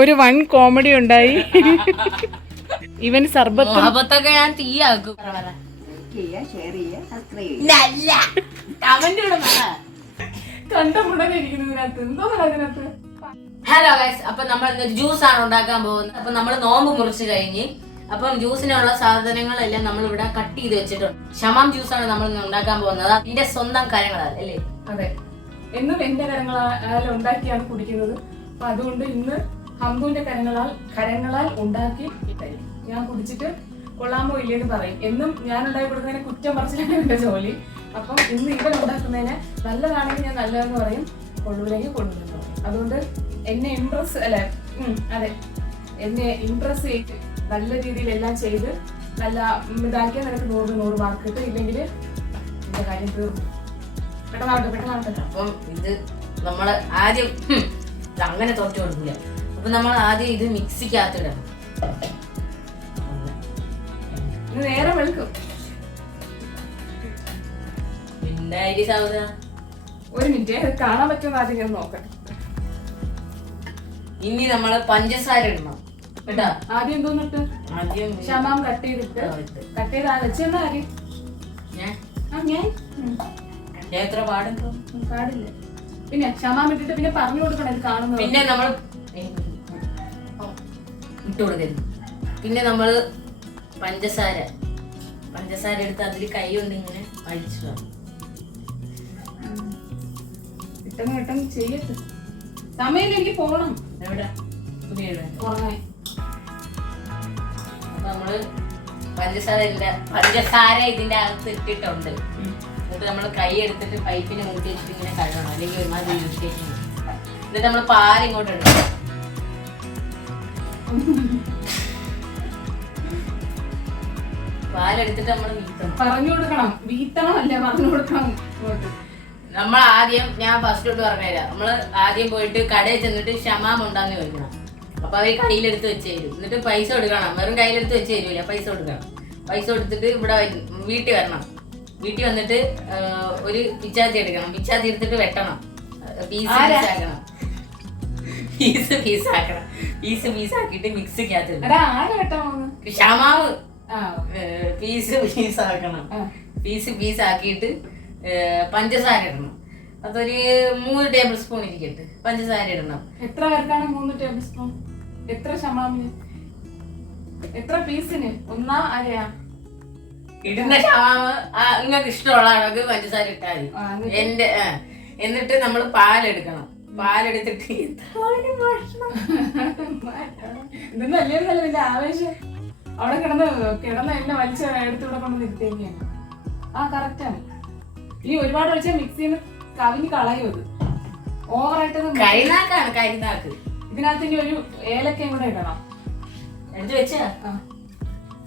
ഒരു one comedy ഉണ്ടായി. ഇവൻ സർബത്തൊക്കെ ഞാൻ തീയാക്കും. ഹലോ ഗൈസ്, അപ്പൊ നമ്മൾ ജ്യൂസ് ആണ് ഉണ്ടാക്കാൻ പോകുന്നത്. അപ്പൊ നമ്മൾ നോമ്പ് മുറിച്ച് കഴിഞ്ഞ് അപ്പം ജ്യൂസിനുള്ള സാധനങ്ങളെല്ലാം നമ്മൾ ഇവിടെ കട്ട് ചെയ്ത് വെച്ചിട്ടുണ്ട്. ഷമാം ജ്യൂസാണ് നമ്മൾ ഇന്ന് ഉണ്ടാക്കാൻ പോകുന്നത്. അതിന്റെ സ്വന്തം കാര്യങ്ങളാണ് അല്ലേ? അതെ, എന്നും എന്റെ കരങ്ങളാൽ ഉണ്ടാക്കിയാണ് കുടിക്കുന്നത്. അപ്പൊ അതുകൊണ്ട് ഇന്ന് ഹംബുവിന്റെ കരങ്ങളാൽ ഉണ്ടാക്കി തരും. ഞാൻ കുടിച്ചിട്ട് കൊള്ളാമോ ഇല്ലേന്ന് പറയും. എന്നും ഞാൻ ഉണ്ടാക്കി കൊടുക്കുന്നതിനെ കുറ്റം പറിച്ചിലാണ് എന്റെ ജോലി. അപ്പം ഇന്ന് ഇവൻ ഉണ്ടാക്കുന്നതിന് നല്ലതാണെങ്കിൽ ഞാൻ നല്ലതെന്ന് പറയും, കൊള്ളൂലെങ്കിൽ കൊള്ളില്ലെന്ന് പറയും. അതുകൊണ്ട് എന്നെ ഇംപ്രസ് ചെയ്ത് നല്ല രീതിയിൽ എല്ലാം ചെയ്ത് നല്ല ഇതാക്കിയാൽ നിനക്ക് 100 മാർക്ക് കിട്ടും. ഇല്ലെങ്കിൽ എന്റെ കാര്യം തീർന്നു. പെട്ടെന്നാവട്ടെ. അപ്പം ഇത് നമ്മള് ആദ്യം അങ്ങനെ തോറ്റു കൊടുക്കില്ല. അപ്പൊ നമ്മൾ ആദ്യം ഇത് മിക്സിക്കകത്തിടണം. നേരെ വെളുക്കും. ഒരു മിനിറ്റ് കാണാൻ പറ്റുന്ന ആദ്യം ഞാൻ നോക്കട്ടെ. ഇനി നമ്മള് പഞ്ചസാര ഇടണം കേട്ടാ. ആദ്യം എന്തോന്നിട്ട് ആദ്യം ഷമാം കട്ട് ചെയ്ത് വെച്ചെന്നാ ആദ്യം ഞാൻ എത്ര പാടുണ്ടോ പാടില്ല. പിന്നെ ഷമാം ഇട്ടിട്ട് പിന്നെ പറഞ്ഞു കൊടുക്കണം ഇത് കാണുന്നത്. പിന്നെ നമ്മൾ ഇട്ട് കൊടുക്കരുത്. പിന്നെ നമ്മള് പഞ്ചസാര എടുത്ത് അതിൽ കൈ കൊണ്ട് ഇങ്ങനെ അടിച്ചു പെട്ടെന്ന് ചെയ്യട്ടെ. സമയം എനിക്ക് പോകണം. എവിടെ ഉറങ്ങാൻ. അപ്പൊ നമ്മള് പഞ്ചസാര ഇതിന്റെ അകത്ത് ഇട്ടിട്ടുണ്ട്. എന്നിട്ട് നമ്മള് കൈ എടുത്തിട്ട് പൈപ്പിനെ മൂട്ടി വെച്ചിട്ട് ഇങ്ങനെ കഴുകണം, അല്ലെങ്കിൽ ഒരുമാതിരി ഇറിറ്റേഷൻ. എന്നിട്ട് നമ്മള് പാൽ ഇങ്ങോട്ട് ഇടണം. പാലെടുത്തിട്ട് നമ്മള് പറഞ്ഞു കൊടുക്കണം. വീത്തണം അല്ല, പറഞ്ഞു കൊടുക്കണം. നമ്മൾ ആദ്യം ഞാൻ ഫസ്റ്റ് തൊട്ട് പറഞ്ഞുതരാം. നമ്മള് ആദ്യം പോയിട്ട് കടയിൽ ചെന്നിട്ട് ഷമാം ഉണ്ടാന്ന് ചോദിക്കണം. അപ്പൊ അവര് കയ്യിലെടുത്ത് വെച്ച് തരും. എന്നിട്ട് പൈസ കൊടുക്കണം. വെറും കയ്യിലെടുത്ത് വെച്ച് തരൂല, പൈസ കൊടുക്കണം. പൈസ കൊടുത്തിട്ട് ഇവിടെ വീട്ടിൽ വരണം. വീട്ടിൽ വന്നിട്ട് ഒരു പിച്ചാത്തി എടുക്കണം. പിച്ചാത്തി എടുത്തിട്ട് വെട്ടണം. പീസ് ആക്കിയിട്ട് മിക്സിക്കകത്ത് ഷമാവ് പീസ് ആക്കണം. പീസ് ആക്കിയിട്ട് പഞ്ചസാര ഇടണം. അതൊരു 3 ടേബിൾ സ്പൂൺ ഇരിക്കട്ടെ. പഞ്ചസാര ഇടണം. എത്ര പേർക്കാണ് 3 ടേബിൾ സ്പൂൺ? എത്ര ഷമാമിന്? എത്ര പീസിന്? ഒന്നാ അരയാ? ഇടുന്ന ഷമാമ് നിങ്ങൾക്ക് ഇഷ്ടമുള്ള അളവ് പഞ്ചസാര ഇട്ടാൽ മതി. എന്നിട്ട് നമ്മൾ പാലെടുക്കണം. പാലെടുത്തിട്ട് ഇതൊന്നും അല്ലേ ആവേശം. അവിടെ കിടന്ന് എന്നെ വലിച്ച എടുത്തൂടെ കൊണ്ട് നിർത്തിയാണ്. കറക്റ്റാണ്. ഈ ഒരുപാട് ഒഴിച്ചാൽ മിക്സിന്ന് കവിഞ്ഞ് കളയും. അത് ഓവറായിട്ട് കരിനാക്ക്. ഇതിനകത്ത് ഇനി ഒരു ഏലക്കയും കൂടെ ഇടണം. എടുത്ത് വെച്ചാ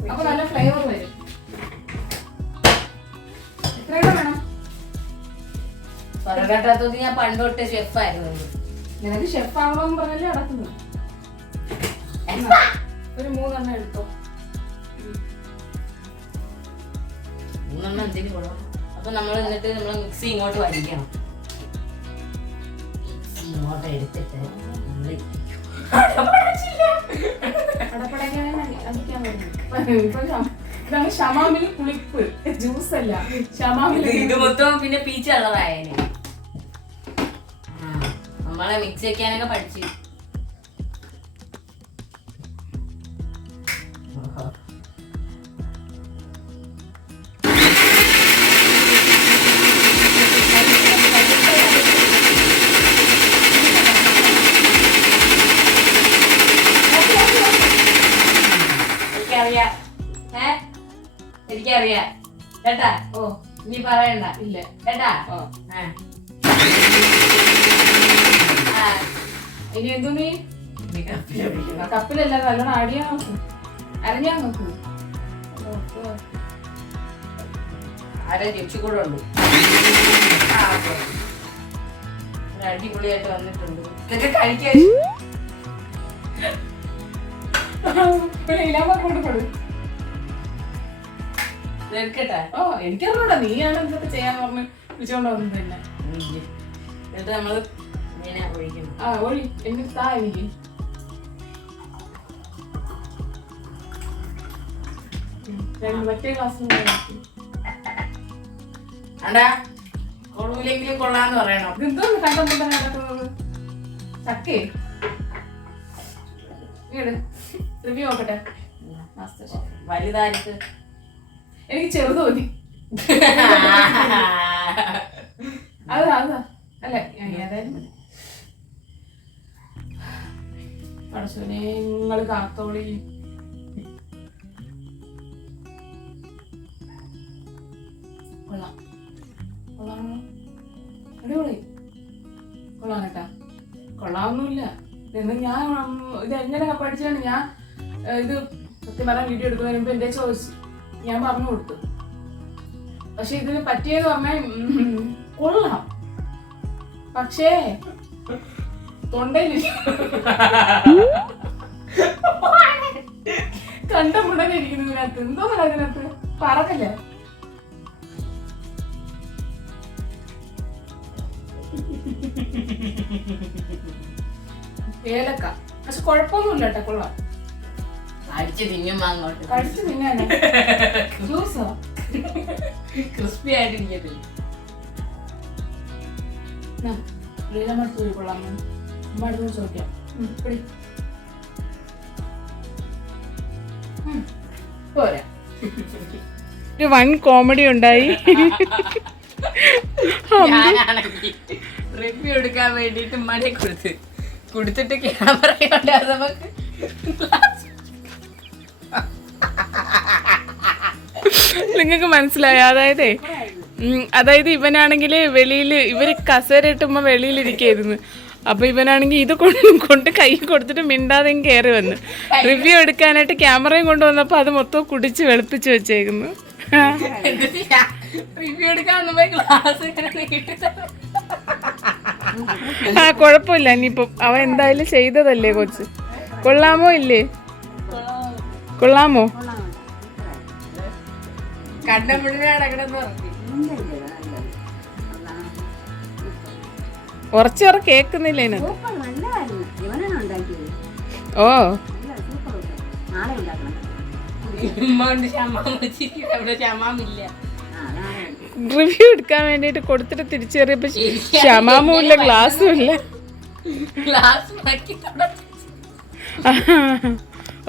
അപ്പൊ നല്ല ഫ്ലേവർ വരും. എത്രയുടെ വേണം? പൊറോട്ട ഞാൻ പണ്ടോട്ട് ഷെഫായിരുന്നു. നിനക്ക് ഷെഫ് ആവണമെന്ന് പറഞ്ഞല്ലേ നടക്കുന്നത്. ഒരു 3 എണ്ണം എടുത്തോ. 3 എണ്ണം എന്തിനു കൊള്ളാം. അപ്പൊ നമ്മൾ എന്നിട്ട് നമ്മൾ മിക്സി ഇങ്ങോട്ട് വലിക്കണം. ഇങ്ങോട്ട് എടുത്തിട്ട് ഇതാണ് ഷമാമിൽ പുളിപ്പ്. ജ്യൂസ് അല്ല ഷമാമിൽ. ഇത് മൊത്തം പിന്നെ പീച്ച് ഉള്ളതായനെ. നമ്മളെ മിക്സ് വെക്കാനൊക്കെ പഠിച്ചു. എനിക്കറിയാം കേട്ടാ. നീ പറയണ്ട. ഇല്ല കേട്ടാ. ഇനി എന്തോ നീ കപ്പിലല്ല, നല്ലോണം അടിയാ നോക്ക്, അരഞ്ഞാ നോക്ക്. രുചി കൂടെ ഉണ്ട്. അടിപൊളിയായിട്ട് വന്നിട്ടുണ്ട്. ഇതൊക്കെ കഴിക്കാൻ കൊടുക്കടു. എനിക്കറിഞ്ഞൂടാ, നീയാണ് എന്തൊക്കെ ചെയ്യാന്ന് പറഞ്ഞ് വിളിച്ചോണ്ട് വന്നില്ല. എന്നിട്ട് നമ്മള് ഇങ്ങനെ ഒഴിക്കണം. ഒഴി എന്നിട്ട് താ. എനിക്ക് മറ്റേ ക്ലാസ് അണ്ടാ കൊള്ളൂലെങ്കിലും കൊള്ളാന്ന് പറയണം. ഇതെന്തോന്ന് കണ്ടുകൊണ്ട് നടക്കുന്നത്? ചക്കേ റിവ്യൂ നോക്കട്ടെ. വലുതായിട്ട് എനിക്ക് ചെറുത് മതി. അതാ അല്ല ഏതായാലും മതി. പടച്ചോനെ നിങ്ങള് കാത്തോളി. കൊള്ളാം കൊള്ളാമോ? അടിപൊളി. കൊള്ളാം കേട്ടാ. കൊള്ളാമൊന്നുമില്ല. എന്ന് ഞാൻ ഇത് എങ്ങനെ പഠിച്ചാണ് ഞാൻ ഇത് സത്യം പറയാൻ വീഡിയോ എടുക്കുന്നതിന് മുമ്പ് എന്റെ ചോദിച്ചു, ഞാൻ പറഞ്ഞു കൊടുത്തു. പക്ഷെ ഇതിന് പറ്റിയെന്ന് പറഞ്ഞാൽ കൊള്ളാം, പക്ഷേ തൊണ്ടയിൽ കണ്ട മുടനെ ഇരിക്കുന്നതിനകത്ത് എന്തോ അതിനകത്ത് പറക്കല്ലേ. ഏലക്ക പക്ഷെ കുഴപ്പമൊന്നുമില്ല കേട്ടോ, കൊള്ളാം. അടിച്ച് തിന്നും അങ്ങോട്ട് കഴിച്ചു തിന്നാനോ ജ്യൂസോ ക്രിസ്പി ആയിട്ടിരിക്കത്തില്ല. കൊള്ളാം. അടുത്ത് ചോദിക്കാം. പോരാ. ഒരു വൺ കോമഡി ഉണ്ടായി. റിവ്യൂ എടുക്കാൻ വേണ്ടിട്ട് മടി കൊടുത്തിട്ട് ക്യാമറ നമുക്ക് നിങ്ങൾക്ക് മനസ്സിലായോ? അതായത് ഇവനാണെങ്കിൽ വെളിയിൽ ഇവര് കസേര ഇട്ടുമ്പോ വെളിയിലിരിക്കായിരുന്നു. അപ്പൊ ഇവനാണെങ്കിൽ ഇത് കൊണ്ട് കൈ കൊടുത്തിട്ട് മിണ്ടാതെ കയറി വന്നു. റിവ്യൂ എടുക്കാനായിട്ട് ക്യാമറയും കൊണ്ടുവന്നപ്പോ അത് മൊത്തം കുടിച്ച് വെളുപ്പിച്ച് വെച്ചേക്കുന്നു. റിവ്യൂ എടുക്കാൻ ക്ലാസ് കുഴപ്പമില്ല. ഇനിയിപ്പം അവൻ എന്തായാലും ചെയ്തതല്ലേ കൊച്ച്. കൊള്ളാമോ ഇല്ലേ? കൊള്ളാമോ? ഉറച്ചോറ കേക്കുന്നില്ല ഇതിനകത്ത്. ഓ റിവ്യൂ എടുക്കാൻ വേണ്ടിട്ട് കൊടുത്തിട്ട് തിരിച്ചറിയപ്പോ ക്ഷമാമും ഇല്ല, ഗ്ലാസും ഇല്ല.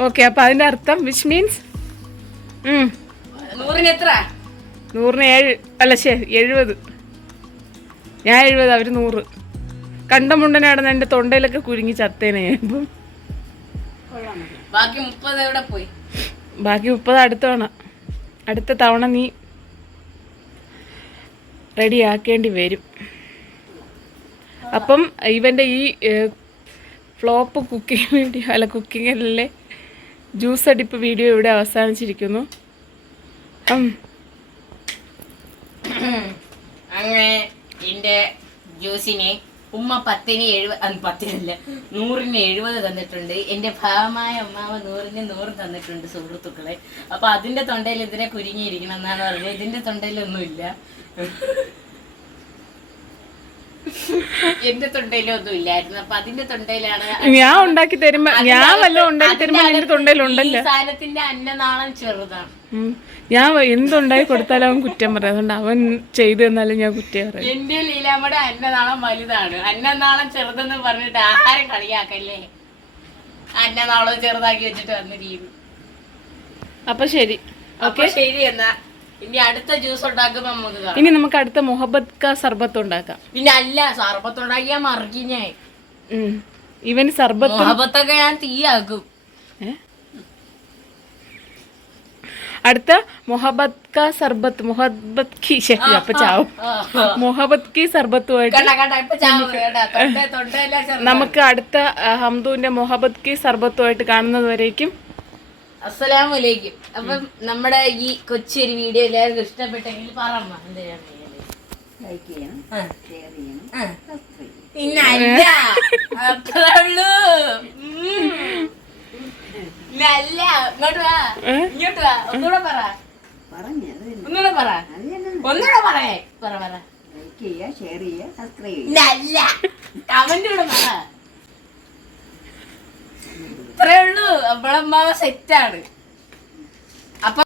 ഓക്കെ, അപ്പൊ അതിന്റെ അർത്ഥം വിച്ച് മീൻസ് 100-ന് എത്ര? 100-ന് 7 അല്ല 70. ഞാൻ 70, അവര് 100. കണ്ടമുണ്ടനാണ് എന്റെ തൊണ്ടയിലൊക്കെ കുരുങ്ങി ചത്തേനെ. ബാക്കി 30 എവിടെ പോയി? ബാക്കി 30 അടുത്ത തവണ നീ റെഡി ആക്കേണ്ടി വരും. അപ്പം ഇവന്റെ ഈ ഫ്ലോപ്പ് കുക്കിംഗ് വീഡിയോ അല്ല കുക്കിങ്ങിലെ ജ്യൂസ് അടിപ്പ് വീഡിയോ ഇവിടെ അവസാനിച്ചിരിക്കുന്നു. അങ്ങനെ എന്റെ ജ്യൂസിന് ഉമ്മ 10-ന് 70 100-ന് 70 തന്നിട്ടുണ്ട്. എന്റെ ഭാഗമായ അമ്മാവ 100-ന് 100 തന്നിട്ടുണ്ട് സുഹൃത്തുക്കളെ. അപ്പൊ അതിന്റെ തൊണ്ടയിൽ ഇതിനെ കുരുങ്ങിയിരിക്കണം എന്നാണ് പറഞ്ഞത്. ഇതിന്റെ തൊണ്ടയിലൊന്നുമില്ല, എന്റെ തൊണ്ടയിലൊന്നും ഇല്ലായിരുന്നു. അപ്പൊ അതിന്റെ തൊണ്ടയിലാണ് ഞാൻ ഉണ്ടാക്കി തരുമ്പോ ഞാൻ വല്ലതും ഉണ്ടാക്കി തരുമ്പോ എന്റെ തൊണ്ടയിലുണ്ടല്ലോ. സാധനത്തിന്റെ അന്നനാളം ചെറുതാണ്. ഞാൻ എന്തുണ്ടാക്കി കൊടുത്താലും അവൻ കുറ്റം പറയും. അതുകൊണ്ട് അവൻ ചെയ്തു തന്നാലും ഞാൻ കുറ്റം പറയും. എന്റെ ലീലാമ്മയുടെ അന്നനാളം വലുതാണ്, അന്നനാളം ചെറുതെന്ന് പറഞ്ഞിട്ട് ആഹാരം കളിയാക്കല്ലേ. അന്നനാളം ചെറുതാക്കി വെച്ചിട്ട് വന്നിരിക്കുന്നു. അപ്പൊ ശരി, ഓക്കെ ശരി. എന്നാ ഇനി അടുത്ത ജ്യൂസ് ഉണ്ടാക്കുമ്പോ നമുക്ക് ഇനി നമുക്ക് അടുത്ത മുഹബത്ത് കാ സർബത്ത് ഉണ്ടാക്കാം. പിന്നെ അല്ല, സർബത്ത് ഉണ്ടാക്കിയാ മറക്കി ഞാൻ. ഇവന് സർബത്ത് മുഹബത്തൊക്കെ ഞാൻ തീയാക്കും. അടുത്ത മുഹബത്ത് കാ സർബത്ത് മുഹബത്ത് കി അപ്പൊ ചാവും. മുഹബത്ത് കി സർബത്തുമായിട്ട് നമുക്ക് അടുത്ത ഹംദുവിന്റെ മുഹബത്ത് കി സർബത്തുമായിട്ട് കാണുന്നത് വരേക്കും അസ്സലാമലൈക്കും. അപ്പം നമ്മുടെ ഈ കൊച്ചൊരു വീഡിയോ എല്ലാവർക്കും ഇഷ്ടപ്പെട്ടെങ്കിൽ പറമ്മ പിന്നല്ല ഇങ്ങോട്ട് വാ, ഇങ്ങോട്ട് വാ. ഒന്നുകൂടെ പറ, ഒന്നുകൂടെ പറ, ഒന്നുകൂടെ പറയേ. പറ കമന്റ് കൂടെ പറ. ഇത്രേ ഉള്ളൂ. നമ്മളമ്മാവ സെറ്റാണ്. അപ്പൊ